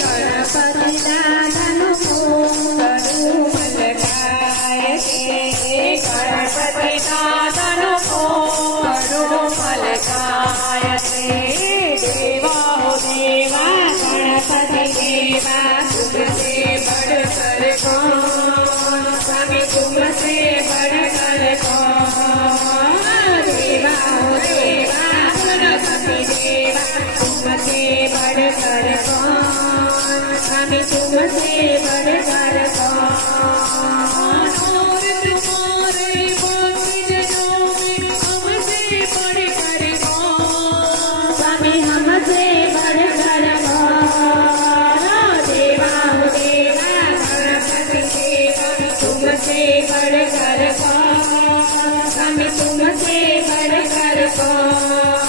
गणपति दादन को करूं मलकाय के, गणपति दादन को करूं मलकाय के। देवा हो देवा गणपति देवा तुमसे बढ़कर कौन, स्वामी तुमसे बढ़कर कौन। देवा हो देवा गणपति देवा तुमसे बढ़कर कौन, स्वामी तुमसे बढ़कर कौन। और तुम्हारे भक्तजनों में हमसे बढ़कर कौन, स्वामी हमसे बढ़कर कौन। देवा हो देवा गणपति देवा तुमसे बढ़कर कौन, स्वामी तुमसे बढ़कर कौन।